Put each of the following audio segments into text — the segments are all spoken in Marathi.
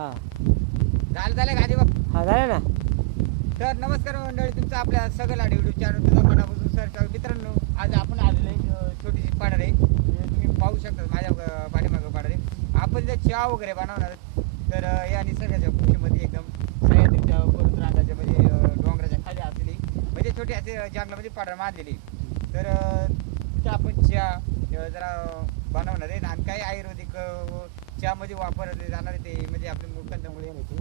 हा झालं गादी बघ. हा झालं ना. तर नमस्कार मंडळी, तुमचं आपल्या सगळं युट्यूब चॅनल तुझं मनापासून सर. मित्रांनो, आज आपण आलेलो आहे छोटीशी पाडर आहे. तुम्ही पाहू शकता माझ्या पाठीमागं पाडर आहे. आपण जर चहा वगैरे बनवणार तर या निसर्गाच्या कुशीमध्ये एकदम सह्याद्रीच्या पर्वतरांगाच्या म्हणजे डोंगराच्या खाली असलेली म्हणजे छोटी असे जंगलामध्ये पाडर मारलेली. तर तिथं आपण चहा जरा बनवणार आहे आणि काही आयुर्वेदिक चहामध्ये वापरले जाणार आहे ते म्हणजे आपले मुळकंदमुळे येण्याचे.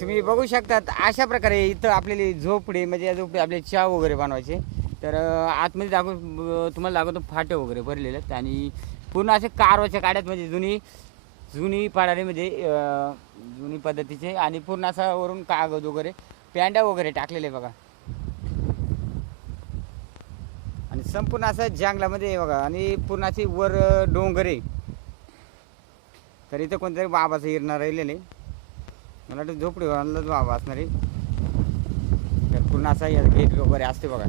तुम्ही बघू शकतात अशा प्रकारे इथं आपल्याला झोपडी म्हणजे झोपडी आपले चहा वगैरे बनवायचे. तर आतमध्ये तुम्हाला दाखवतो फाटे वगैरे भरलेले आहेत आणि पूर्ण असे कारवाच्या काड्यात म्हणजे जुनी पाडारी म्हणजे जुनी पद्धतीचे आणि पूर्ण असा वरून कागद वगैरे पॅन्डा वगैरे टाकलेले बघा. आणि संपूर्ण असं जंगलामध्ये बघा आणि पूर्ण अशी वर डोंगर आहे. तर इथं कोणतरी बाबाचं हिरणं राहिलेलं आहे. मला वाटतं झोपडीवरलाच बाबा असणार आहे. तर पूर्ण असा गेट वगैरे असते बघा.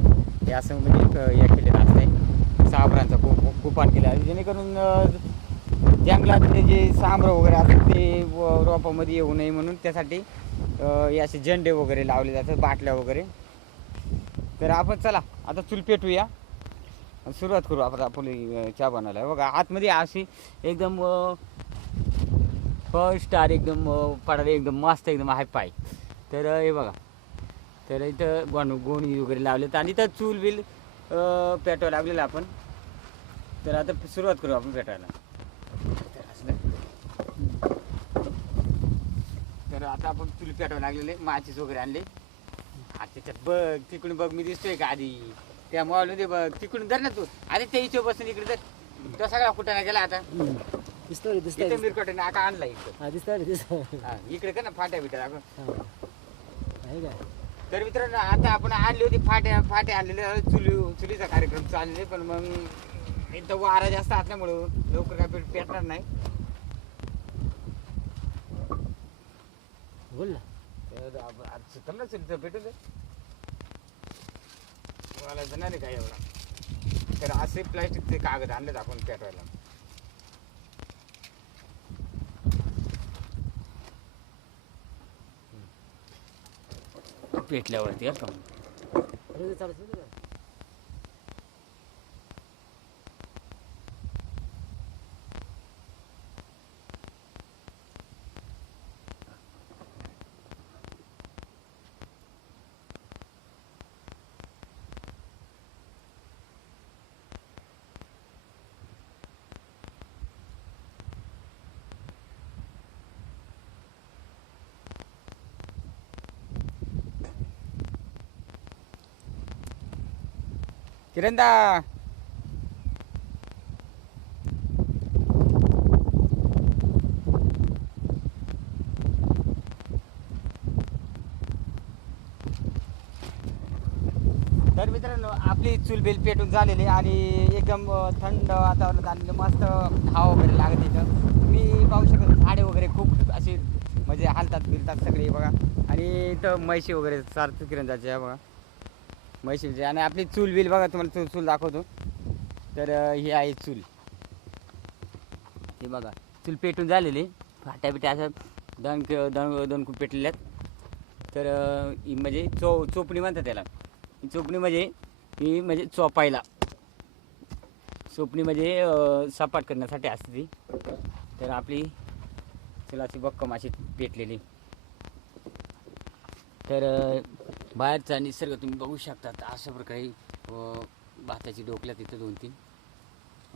हे असं म्हणजे या केलेलं असते साबरांचा कुपान केलं आहे जेणेकरून जंगलातले जे सांबरं वगैरे असतात ते रोपामध्ये येऊ नये म्हणून त्यासाठी हे असे झेंडे वगैरे लावले जातात, बाटल्या वगैरे. तर आपण चला आता चूल पेटूया, सुरुवात करू आपण चहा बनवायला. बघा आतमध्ये अशी एकदम फर्स्ट स्टार एकदम पडायला एकदम मस्त एकदम हाय पाय. तर हे बघा, तर इथं गोणी वगैरे लावलेत आणि इथं चूल बिल पेटवायला लागलेलं आपण. तर आता सुरुवात करू आपण पेटवायला. तर आता आपण चूल पेटवायला लागलेले, माचीस वगैरे आणले. आता त्याच्यात बघ तिकडून बघ मी दिसतोय का आधी त्या मॉलमध्ये बघ तिकडून धर ना तू आधी त्या इथे बसून इकडे तर तो सगळा कुठं गेला आता दिसतोय मिरकट नाका आणला इकडे का ना फाट्या बिट्या दाखव. तर मित्रांनो आता आपण आणली होती फाटे आणलेले चुलीचा कार्यक्रम चालले पण मग इथं वारा जास्त असल्यामुळं लवकर काय पेटणार नाही. बोल ना. तर चुलीचं पेटू दे मला जाणार आहे काय एवढा. तर असे प्लास्टिकचे कागद आणलेत आपण पेटवायला. पेटल्यावरती का किरणदा. तर मित्रांनो आपली चूल बेल पेटून झालेली आणि एकदम थंड वातावरण झालेलं, मस्त हवा वगैरे लागत इथं. तुम्ही पाहू शकता झाडे वगैरे खूप असे म्हणजे हालतात फिरतात सगळे बघा. आणि इथं म्हशी वगैरे चारत किरणदाच्या बघा म्हशीचे. आणि आपली चूल बिल बघा तुम्हाला चूल दाखवतो. तर ही आहे चूल, हे बघा चूल पेटून झालेली फाट्या बिट्या असं दण खूप पेटलेल्या आहेत. तर ही म्हणजे चोपणी म्हणतात त्याला. ही चोपणी म्हणजे ही म्हणजे चोपायला चोपणी म्हणजे सपाट करण्यासाठी असते ती. तर आपली चुलाची बक्कम अशी पेटलेली. तर बाहेरचा निसर्ग तुम्ही बघू शकतात अशा प्रकारे. भाताची डोकल्या तिथं 2-3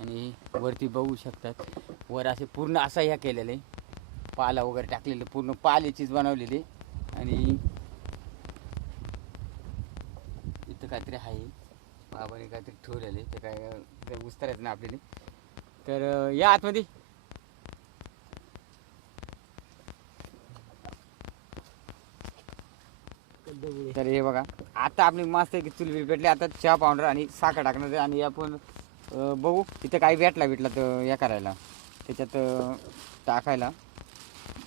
आणि वरती बघू शकतात वर असे पूर्ण असा ह्या केलेलं आहे, पाला वगैरे टाकलेलं पूर्ण पाल्याचीच बनवलेली. आणि इथं काहीतरी आहे बाबाने काहीतरी ठेवलेले ते काय उस्तरायचं ना आपल्याला. तर या आतमध्ये. तर हे बघा आता आपली मस्त एक चुली पेटली. आता चहा पावडर आणि साखर टाकणार आहे आणि आपण बघू इथं काही भेटला तर या करायला त्याच्यात टाकायला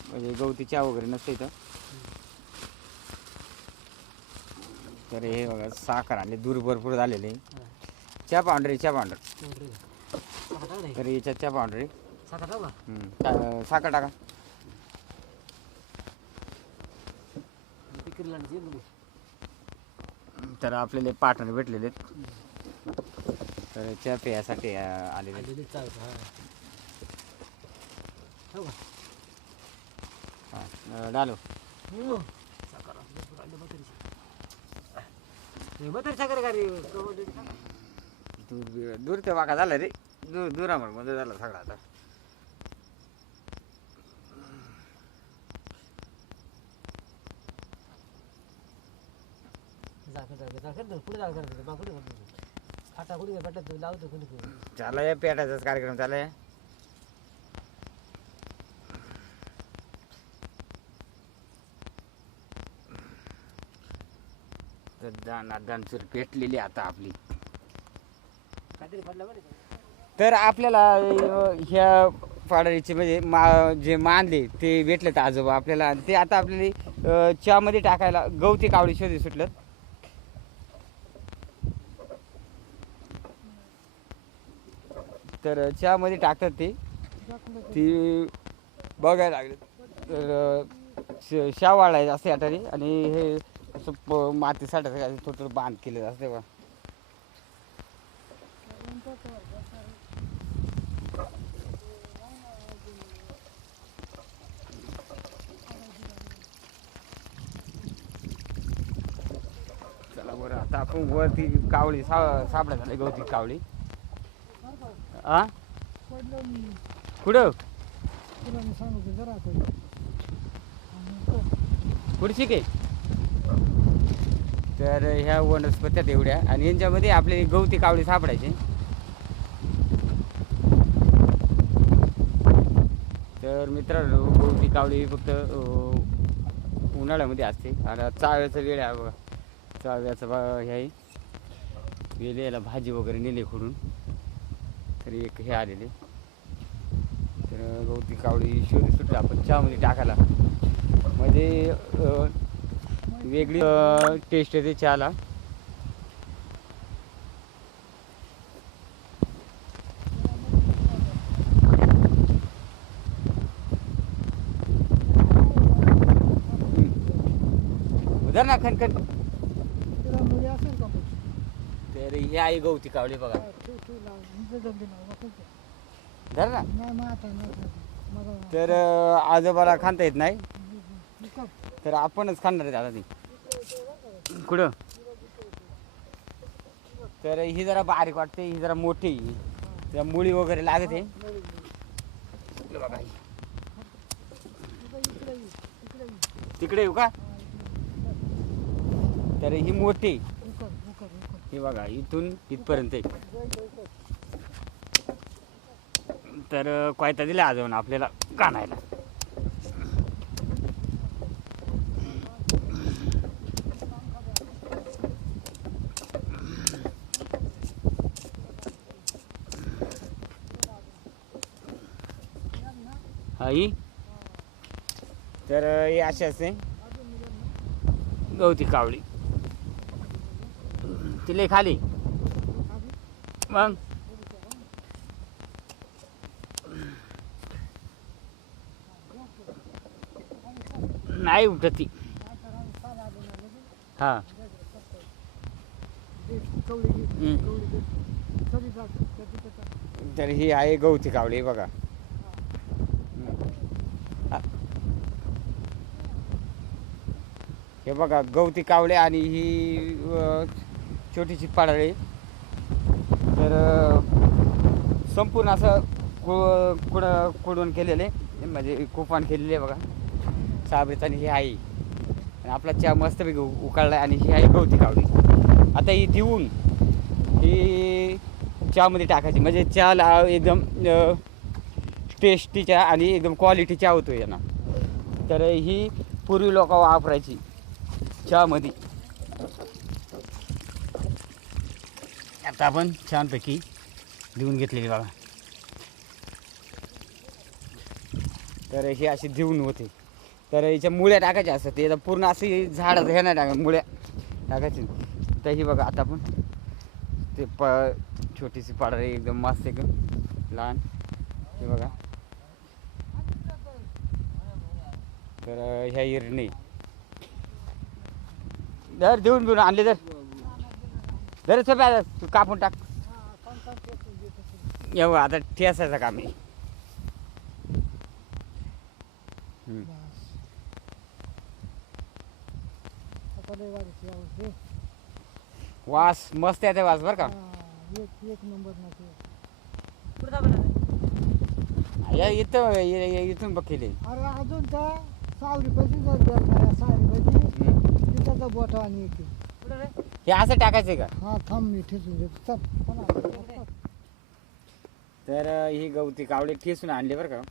म्हणजे गवती चहा वगैरे नसते इथं. तर हे बघा साखर आणले दूर भरपूर झालेले. चहा पावडर आहे, चहा पावडर. तर याच्यात चहा पावडर आहे. साखर टाका. तर आपल्याला पार्टनर भेटलेले आहेत. तर चहा प्यायसाठी आलेले. डालो दूर ते वाका झाला रे. दुरामध्ये झाला सगळा आता. झाला या पेटाचाच कार्यक्रम झाला या. दानचूर पेटलेली आता आपली. तर आपल्याला ह्या पाडाळीचे म्हणजे जे मानले ते भेटलेत आजोबा आपल्याला. ते आता आपल्याला चहामध्ये टाकायला गवती कावळी शोधी सुटलं. तर चहामध्ये टाकतात ती बघायला लागले. तर शावाळा आहे असते अटारी आणि हे असं माती साठायचं थोडं थोडं बांध केलेलं असते बा. चला बरं आता आपण वरती कावळी सापडा झाली गवती कावळी. आ कुठं पुढची काय. तर ह्या वनस्पत्यात एवढ्या आणि यांच्यामध्ये आपले गवती कावळी सापडायचे. तर मित्रांनो गवती कावळी फक्त उन्हाळ्यामध्ये असते. आणि चाव्याचा वेळ आहे बघा. चाव्याचा हे आहे वेळ याला भाजी वगैरे नेले खोडून. तरी एक हे आलेले. तर गवती कावळी शोध सुटला आपण चहामध्ये टाकायला म्हणजे वेगळी टेस्ट येते चहाला. उधर ना खनखन. तर ही आहे गवती कावळी बघा. धर ना. तर आजोबाला खांता येत नाही तर आपणच खाणार आहे आता ती. कुठं तर ही जरा बारीक वाटते. ही जरा मोठी. त्या मुळी वगैरे लागते. बघा तिकडे येऊ का. तर ही मोठी ही बघा इथून इथपर्यंत. तर कोयता दिला आजोबान आपल्याला काढायला. ही तर हे असे असते गवती कावळी. तिले खाली मग नाही उठत ती. हा तर ही आहे गवती कावळी बघा. हे बघा गवती कावळे आणि ही छोटीशी पाडाळी. तर संपूर्ण असं कुडून केलेले म्हणजे कुपान केलेले बघा साबरीचं. आणि ही आई आणि आपला चहा मस्तपैकी उकाळला. आणि ही आहे गवती कावळी. आता ही देऊन ही चहामध्ये टाकायची म्हणजे चहाला एकदम टेस्टीच्या आणि एकदम क्वालिटी चहा होतो यांना. तर ही पूर्वी लोक वापरायची चहामध्ये. आता आपण छानपैकी देऊन घेतलेली बघा. तर ही अशी देऊन होते. तर याच्या मुळ्या टाकायच्या असतात. ते पूर्ण अशी झाड हे नाही टाका मुळ्या टाकायची. तर ही बघा आता आपण ते छोटीशी पाडाळी एकदम मस्त एकदम लहान. हे बघा तर ह्या इरणी धर देऊन घेऊन आणले धर सोप्या तू कापून टाक. एवढं आता ठेसायचं काम आहे. वास मस्त येते वास बरं का. एक नंबर या इथून बघ केली. अरे अजून त्या 6 रुपयाची जर द्यायला 6 रुपयाची तिथं बोट आणि येते. हे असं टाकायचंय का. हा थांब मी ठेचून देतो. चल तर ही गवती कावळे ठेसून आणले बरं का.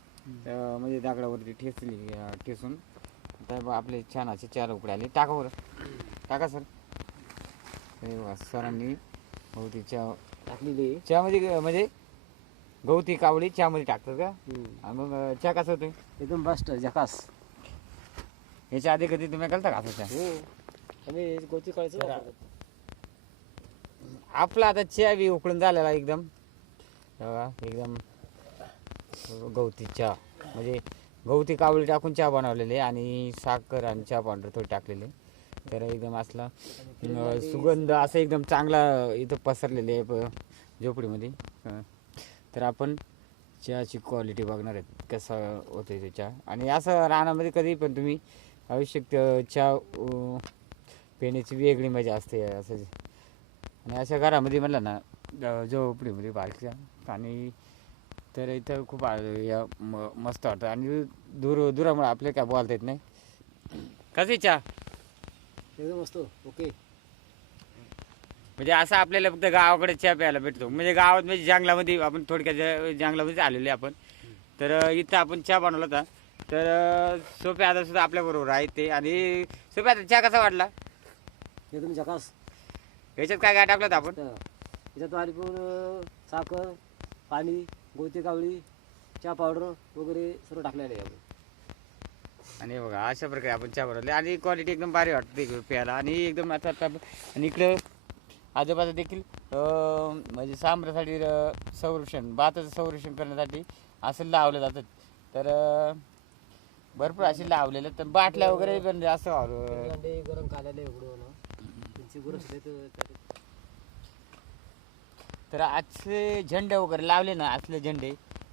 म्हणजे दागडावरती ठेसून तर आपले छान असे 4 उकडे आले. टाका बरं टाका सर. सरांनी गवती चहा टाकलेली. चहामध्ये म्हणजे गवती कावळी चहामध्ये टाकतात का. आणि मग चहा कसा होतो एकदम बेस्ट झकास. याच्या आधी कधी तुम्ही करता का असं चहा. आम्ही गवती काळाचं आपला आता चहा बी उकळून झालेला एकदम एकदम गवती चहा म्हणजे गवती कावळी टाकून चहा बनवलेले आणि साखर आणि चहा पावडर थोडी टाकलेले. तर एकदम असला सुगंध असं एकदम चांगला इथं पसरलेले आहे झोपडीमध्ये. तर आपण चहाची क्वालिटी बघणार आहेत कसं होतं ते चहा. आणि असं रानामध्ये कधी पण तुम्ही आवश्यक चहा पिण्याची वेगळी मजा असते असं. आणि अशा घरामध्ये म्हणलं ना झोपडीमध्ये बारक्या आणि तर इथं खूप मस्त वाटतं. आणि दुरामुळे आपल्याला काय बोलता येत नाही. कशी चहा एकदम मस्त. ओके म्हणजे असं आपल्याला फक्त गावाकडे चहा प्यायला भेटतो. म्हणजे गावात म्हणजे जंगलामध्ये आपण थोडक्यात जंगलामध्ये आलेले आपण. तर इथं आपण चहा बनवला होता. तर सोप्या आता सुद्धा आपल्याबरोबर आहे ते. आणि सोप्या आता चहा कसा वाटला. एकदम झकास. याच्यात काय काय टाकलं होतं आपण. याच्यात वारीपूर साखर पाणी गवती कावळी चहा पावडर वगैरे सर्व टाकलेलं आहे आपण. आणि बघा अशा प्रकारे आपण चहा बनवले. आणि क्वालिटी एकदम भारी वाटते प्यायला. आणि एकदम आता आणि इकडं आजोबाला देखील म्हणजे सांबरासाठी संरक्षण भाताचं संरक्षण करण्यासाठी असं लावलं जातं. तर भरपूर असे लावलेले. तर बाटल्या वगैरे पण असं गरम काढायला उघडून त्यांची गुरं. तर असले झेंडे वगैरे लावले ना असले झेंडे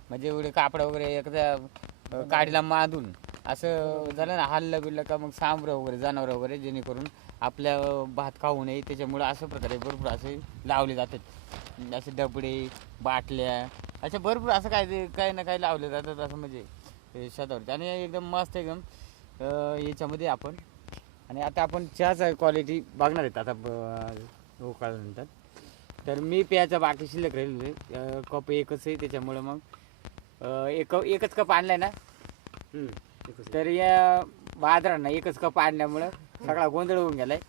म्हणजे एवढे कापड वगैरे एखाद्या काडीला बांधून असं झालं ना हल्लं बिल्लं का मग सांबरं वगैरे जनावरं वगैरे जेणेकरून आपल्या भात खाऊ नये त्याच्यामुळं अशा प्रकारे भरपूर असे लावले जातात. असे डबडे बाटल्या अशा भरपूर असं काही ना काही लावले जातात असं म्हणजे शेतावरती. आणि एकदम मस्त एकदम याच्यामध्ये आपण. आणि आता आपण चहाचा क्वालिटी बघणार आहेत आता उकळल्यानंतर. तर मी प्यायचा बाकी शिल्लक राहिलेलो आहे. कप एकच आहे त्याच्यामुळं मग एकच कप आणलाय ना. तर या बाजारांना एकच कप आणल्यामुळं सगळा गोंधळ होऊन गेलाय.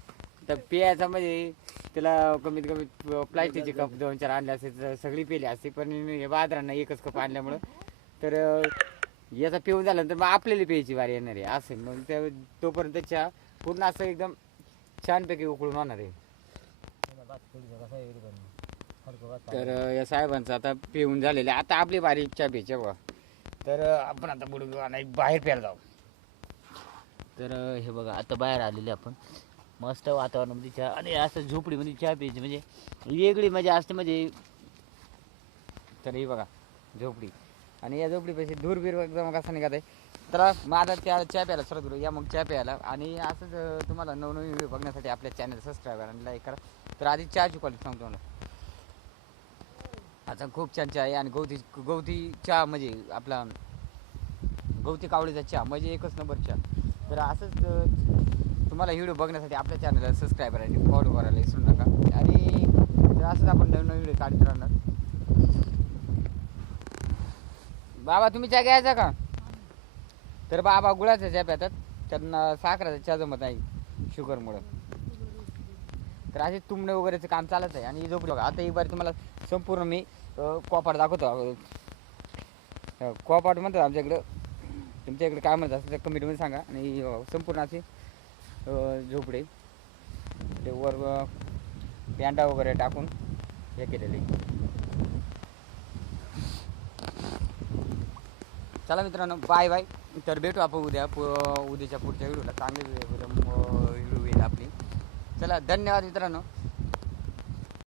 तर प्यायचा म्हणजे त्याला कमीत कमी प्लास्टिकचे कप 2-4 आणले असते तर सगळी पेली असते. पण या बाजारांना एकच कप आणल्यामुळं तर याचा पिऊन झाल्यानंतर मग आपल्याला प्यायची वारी येणार आहे असेल. मग त्या तोपर्यंत चहा पूर्ण असं एकदम छानपैकी उकळून होणार आहे. तर या साहेबांचं आता पिऊन झालेलं आहे. आता आपली बारी चहा प्यायची बघा. तर आपण आता बुडू आणि बाहेर प्यायला जाऊ. तर हे बघा आता बाहेर आलेले आपण मस्त वातावरणामध्ये चहा. आणि असं झोपडीमध्ये चहा प्यायची म्हणजे वेगळी मजा असते म्हणजे. तर हे बघा झोपडी. आणि या झोपडीपाशी दूरबीर एकदम कसा निघत आहे. तर माझा चहा प्यायला सुरुवात करू या मग चहा प्यायला. आणि असंच तुम्हाला नवनवीन व्हिडिओ बघण्यासाठी आपल्या चॅनल सबस्क्राईब करा आणि लाईक करा. तर आधी चहाची क्वालिटी सांगतो मला. आता खूप छान चहा आहे. आणि गवती चहा म्हणजे आपला गवती कावळीचा चहा म्हणजे एकच नंबर चहा. तर असंच तुम्हाला व्हिडिओ बघण्यासाठी आपल्या चॅनलला सबस्क्राईब करा आणि फॉलो करायला विसरू नका. आणि तर असंच आपण नवीन व्हिडिओ काढत राहणार. बाबा तुम्ही चहा घ्यायचा का. तर बाबा गुळाचा चहा प्यातात. त्यांना साखराचा चहा जमत नाही शुगरमुळं. तर असे तुंबणे वगैरेचं काम चालत आहे. आणि झोपडी बघा आता एक बार तुम्हाला संपूर्ण मी कोपाट दाखवतो. कोपाट म्हणतात आमच्याकडं. तुमच्या इकडे काय म्हणतात असं कमेंटमध्ये सांगा. आणि संपूर्ण असे झोपडे ते वर पॅन्टा वगैरे टाकून हे केलेले. चला मित्रांनो बाय बाय. तर भेटू आपण उद्याच्या पुढच्या व्हिडिओला. चांगले व्हिडिओ येईल आपली. चला धन्यवाद मित्रांनो.